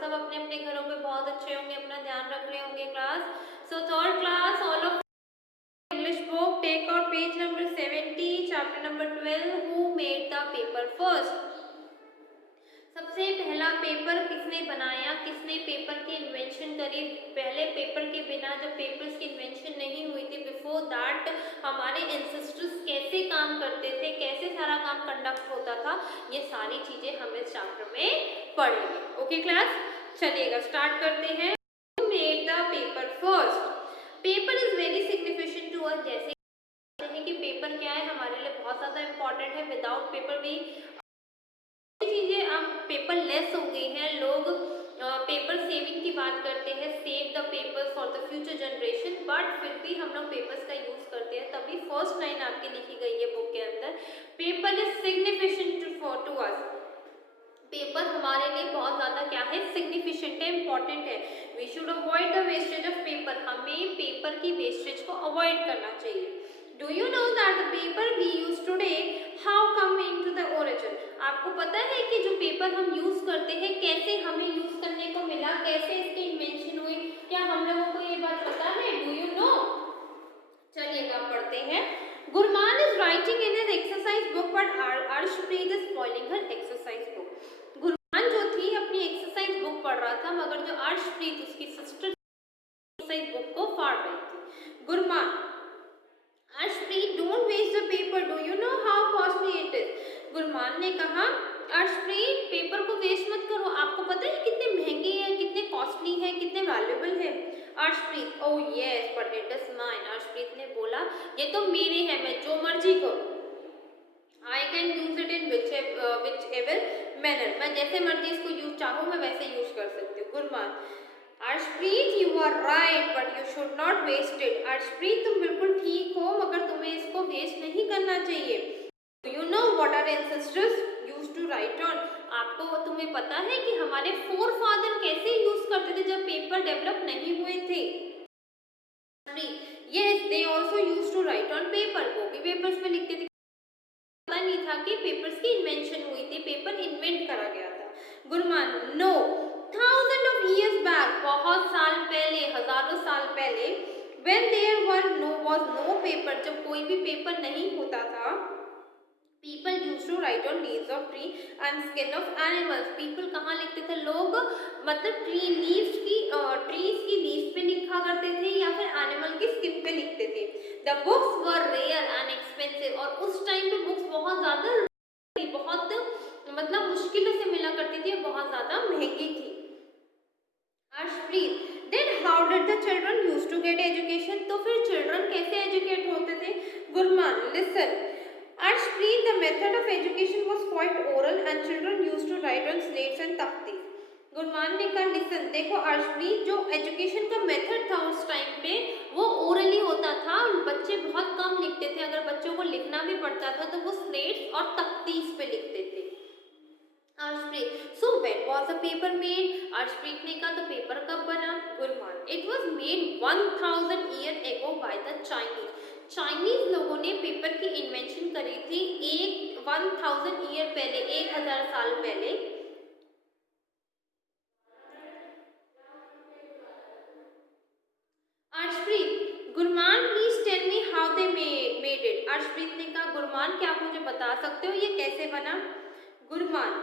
सब अपने अपने घरों पे बहुत अच्छे होंगे, अपना ध्यान रख रहे होंगे class. So third class all of English book, take out page number 70, chapter number 12, who made the paper first. सबसे पहला पेपर किसने बनाया, किसने पेपर की इन्वेंशन करी। पहले पेपर के बिना जब पेपर्स की इन्वेंशन नहीं हुई थी, बिफोर दैट हमारे एंसेस्टर्स कैसे काम करते थे, कैसे सारा काम कंडक्ट होता था, ये सारी चीजें हम इस चैप्टर में पढ़ेंगे। ओके क्लास, चलिएगा स्टार्ट करते हैं। Who made the paper first? Paper is very significant to us. जैसे कि पेपर क्या है, हमारे लिए बहुत ज्यादा इंपॉर्टेंट है। विदाउट पेपर भी चीजें अब पेपर लेस हो गई हैं। लोग पेपर सेविंग की बात करते हैं, save the papers for the future generation, but फिर भी हम लोग पेपर्स का यूज करते हैं। तभी फर्स्ट लाइन आपकी लिखी गई है बुक के अंदर, paper is significant for to us. Paper हमारे लिए बहुत ज्यादा क्या है, सिग्निफिकेंट है, इंपॉर्टेंट है। We should avoid the wastage of paper. हमें पेपर की वेस्टेज को अवॉइड करना चाहिए। Do you know that the paper we use today how come into the origin? आपको पता है कि जो पेपर हम यूज करते हैं, कैसे हमें यूज करने को मिला, कैसे इसकी इन्वेंशन हुई? क्या हम लोगों को ये बात पता है? Do you know? चलिएगा पढ़ते हैं। Gurman is writing in his exercise book but Arshpreet is spoiling her exercise book. Gurman जो थी अपनी एक्सरसाइज बुक पढ़ रहा था, मगर जो अर्शप्रीत उसकी सिस्टर एक्सरसाइज बुक को फाड़ रही थी। Gurman, Arshpreet don't waste the paper, do you know how costly it is? Gurman ने कहा अर्शप्रीत पेपर को वेस्ट मत करो, आपको पता है कितने महंगे हैं, कितने कॉस्टली हैं, कितने वैल्यूएबल है। Arshpreet, oh yes but it is mine. Arshpreet ने बोला ये तो मेरे हैं, मैं जो मर्जी करूं। I can use it in which ever manner, मैं जैसे मर्जी इसको यूज चाहूँ मैं वैसे यूज कर सकती हूँ। Gurman, Arshpreet you are right but you should not waste it. Arshpreet तुम बिल्कुल ठीक हो, मगर तुम्हें इसको वेस्ट नहीं करना चाहिए। You know what our ancestors used to write on? आपको तुम्हें पता है कि हमारे फोर फादर कैसे यूज करते थे जब पेपर डेवलप नहीं हुए थे? Yes they also used to write on paper, वो भी पेपर्स पे लिखते थे। पता नहीं था कि पेपर्स की इन्वेंशन हुई थी, पेपर इन्वेंट करा गया था। Gurman, no, thousand of years back, बहुत साल पहले, हजारों साल पहले, when there was no paper, जब कोई भी पेपर नहीं होता था, people used to write on leaves of tree and skin of animals. people कहाँ लिखते थे लोग? मतलब ट्री लीव्स की, ट्रीज की लीव्स पे लिखा करते थे या फिर एनिमल की स्किन पे लिखते थे। The books were rare and expensive, और उस टाइम पे बुक्स बहुत ज्यादा, बहुत मतलब मुश्किलों से मिला करती थी, बहुत ज्यादा महंगी थी। Arshpreet, then how did the children used to get education? तो फिर चिल्ड्रन कैसे एजुकेट होते थे? Gurman, listen, Arshpreet, the method of education was quite oral and children used to write on slates and takhti. Gurman ने कहा लिसन, देखो अर्शप्रीत, जो एजुकेशन का मेथड था उस टाइम पे वो ओरली होता था, बच्चे बहुत कम लिखते थे। अगर बच्चों को लिखना भी पड़ता था तो वो स्लेट्स और तख्तीस पे लिखते थे। Arshpreet, so when was the paper made? Arshpreet ने कहा तो पेपर कब बना? Gurman, it was made 1000 year ago by the Chinese. Chinese लोगों ने पेपर की इन्वेंशन करी थी 1000 ईयर पहले, 1000 साल पहले। Arshpreet, Gurman please tell me how they made it. Arshpreet ने कहा गुरमान क्या आप मुझे बता सकते हो ये कैसे बना? Gurman,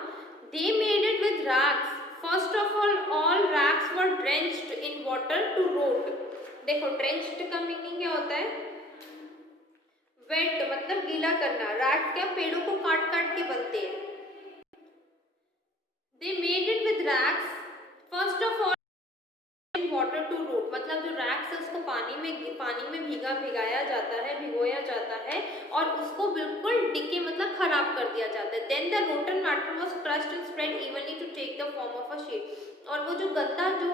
they made it with rags. First of all rags were drenched in water to rot. देखो drenched का मीनिंग क्या होता है? वेट मतलब गीला करना। रैग्स क्या पेड़ों को काट काट के बनते हैं। They made it with rags. First of all in water to rot, मतलब जो रैग्स है उसको पानी में भिगाया जाता है, भिगोया जाता है और उसको बिल्कुल डिके मतलब खराब कर दिया जाता है। Then the rotten matter was crushed and spread evenly to take the form of a sheet. और वो जो गंदा जो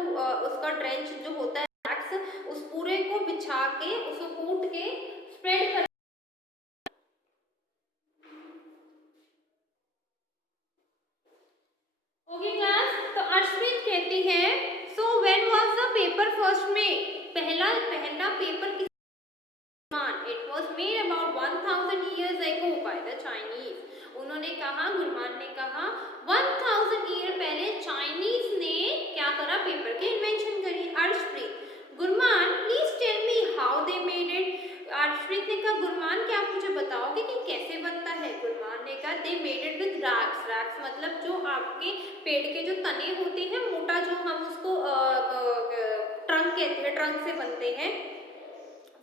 उसका ड्रेंच जो होता है रैग्स, उस पूरे को बिछा के उसको कूट के स्प्रेड कर। ओके क्लास, तो अर्शप्रीत कहती है so when was the paper first made? पहला पेपर किस? It was made about 1000 years ago by the Chinese. उन्होंने कहा, गुरमान ने कहा 1000 ईयर पहले चाइनीज ने क्या करा, पेपर की इन्वेंशन करी। Arshpreet, Gurman please tell me how they made it. Arshpreet ने कहा, गुरमान क्या आप मुझे बताओगे कि कैसे बनता है। गुरमान ने कहा, they made it with rags. Rags मतलब जो आपके पेड़ के जो तने होते हैं, मोटा, जो हम उसको ट्रंक कहते हैं, ट्रंक से बनते हैं।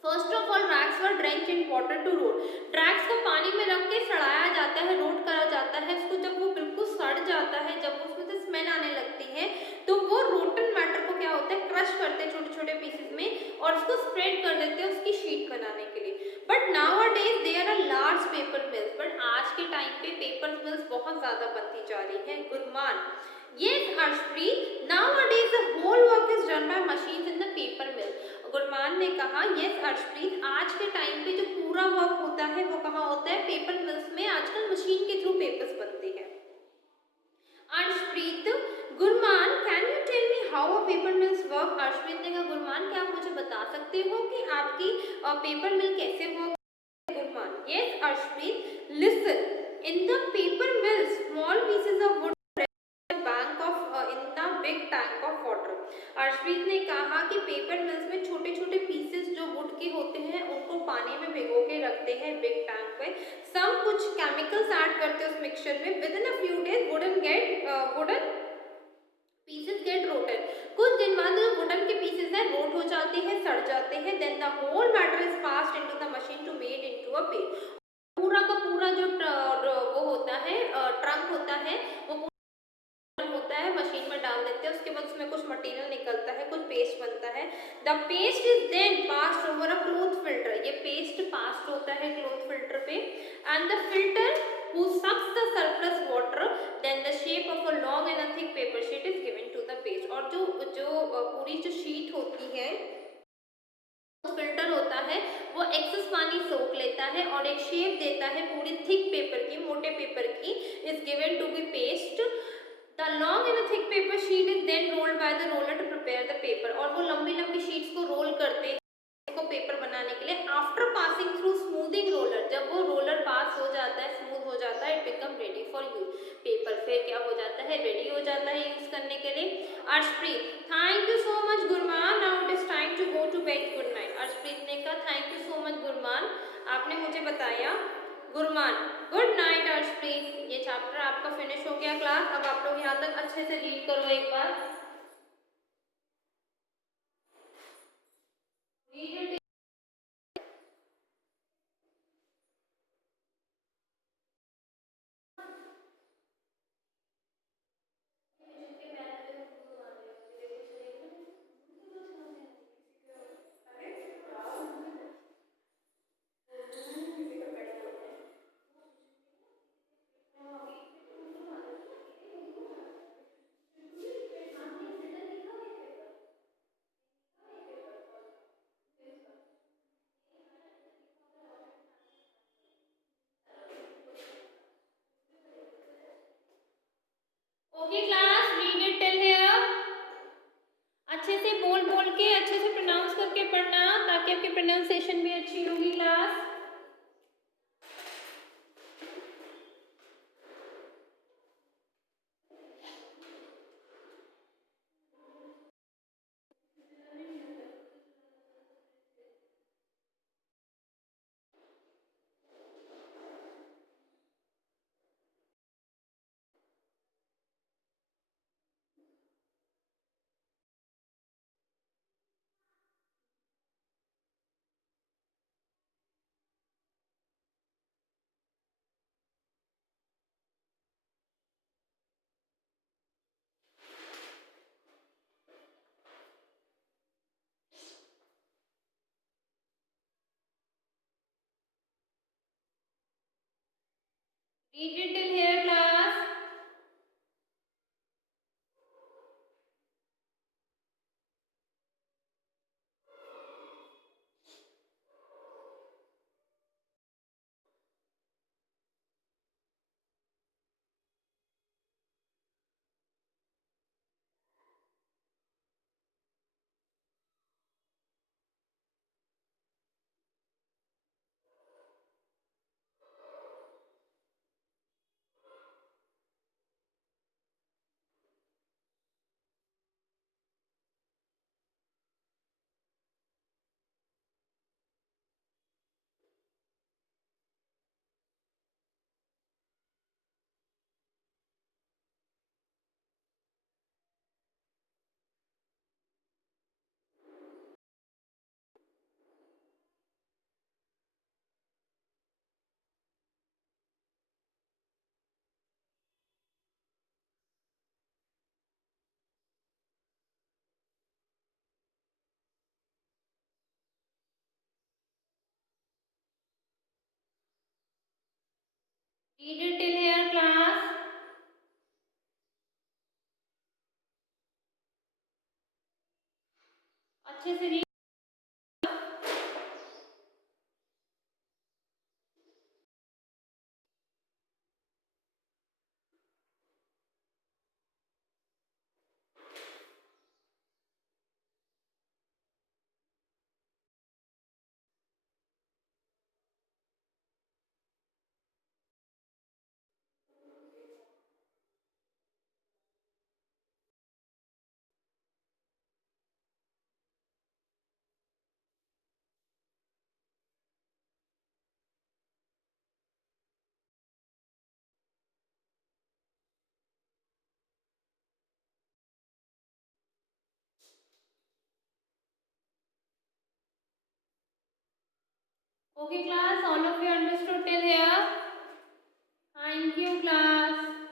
First of all rags were drench in water to rot. Rags को पानी में रख के सड़ाया जाता है, रोट करा जाता है उसको। जब वो बिल्कुल सड़ जाता है, जब उसमें से स्मेल आने लगती है, तो वो रोटन मैटर को क्या होता है, क्रश करते हैं छोटे छोटे पीसेस में और उसको स्प्रेड कर देते हैं उसकी शीट बनाने के लिए। But nowadays there are large paper mills. But आज के टाइम पे पेपर मिल्स बहुत ज्यादा बनती जा रही है। Gurman, yes Harshpreet, nowadays the whole work is done by machines in the paper mill। Gurman ने कहा, यस अर्शप्रीत, आज के टाइम पे जो पूरा वर्क होता है वो कहाँ होता है, पेपर मिल्स में। आजकल मशीन के थ्रू पेपर्स बनते हैं। Arshpreet, Gurman can you tell me how a paper mills work. Arshpreet ने कहा, गुरमान क्या आप मुझे बता सकते हो कि आपकी पेपर मिल कैसे work. Gurman, yes Arshpreet, listen, in the paper mill small pieces of wood bank of in the big tank of water. Arshpreet ने कहा कि पेपर मिल्स में छोटे छोटे पीसेस जो वुड के होते हैं उनको पानी में भिगो के रखते हैं बिग टैंक पे। सब कुछ केमिकल्स ऐड करते हैं उस मिक्सचर में। Within a few days wooden pieces get rotted. कुछ दिन बाद जो वुडन के पीसेस हैं रोट हो जाते हैं, सड़ जाते हैं। Then the whole matter is passed into the machine to made into a paste. पूरा का पूरा जो वो होता है, ट्रंक होता है, वो होता है, मशीन में डाल देते हैं। उसके बाद उसमें कुछ मटेरियल निकलता है, कुछ पेस्ट बनता है। The paste is then passed over a cloth filter. ये पेस्ट पास्ड होता है क्लॉथ फिल्टर पे। And the filter who sucks the surplus water, then the shape of a long and a thick paper sheet is given to the paste। और जो जो पूरी जो sheet होती है, फिल्टर होता है, वो एक्सेस पानी सोख लेता है और एक शेप देता है पूरी थिक पेपर की, मोटे पेपर की। Is given to be paste. The long and thick paper sheet is then rolled by the roller to prepare the paper. और वो लंबी लंबी शीट्स को रोल करते हैं इसको पेपर बनाने के लिए। After passing through smoothing roller, जब वो रोलर पास हो जाता है, स्मूथ हो जाता है, it become ready for use. Paper फिर क्या हो जाता है, रेडी हो जाता है यूज करने के लिए। Arshpreet, thank you so much Gurman, now it is time to go to bed, good night. Arshpreet ने कहा, thank you so much Gurman, आपने मुझे बताया। Gurman, good night Arshpreet. ये चैप्टर आपका फिनिश हो गया क्लास। अब आप लोग यहाँ तक अच्छे से रीड करो एक बार। Read it. Okay class, read it till here. अच्छे से बोल बोल के, अच्छे से प्रोनाउंस करके पढ़ना, ताकि आपकी प्रोनाउंसिएशन भी अच्छी होगी class. Read it till here class. Read it till here, class. अच्छे से read. Okay, class. All of you understood till here. Thank you, class.